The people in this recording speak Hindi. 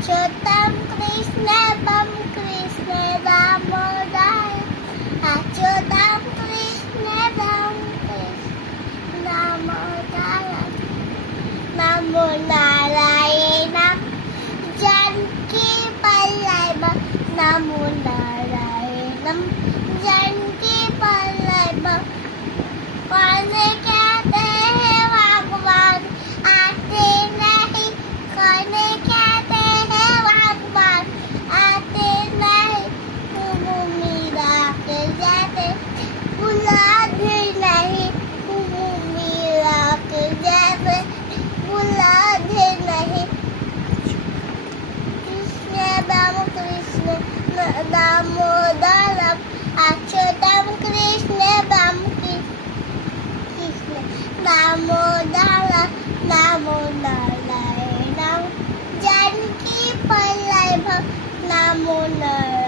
अच्युतम कृष्ण बम कृष्ण दामोदर अच्युतम कृष्ण बम कृष्ण दामोदर नमो नारायणम जानकी वल्लभ नमो नारायणम जानकी वल्लभ कौन कहते हैं भगवान आते नहीं कौन कहते हैं भगवान आते नहीं मीरा के जैसे बुलाते नहीं मीरा के जैसे बुलाते नहीं कृष्ण दामोदर अच्युतम कृष्ण बम कृष्ण दामोदर नमो नारायणम जानकी वल्लभ नमो नारायणम।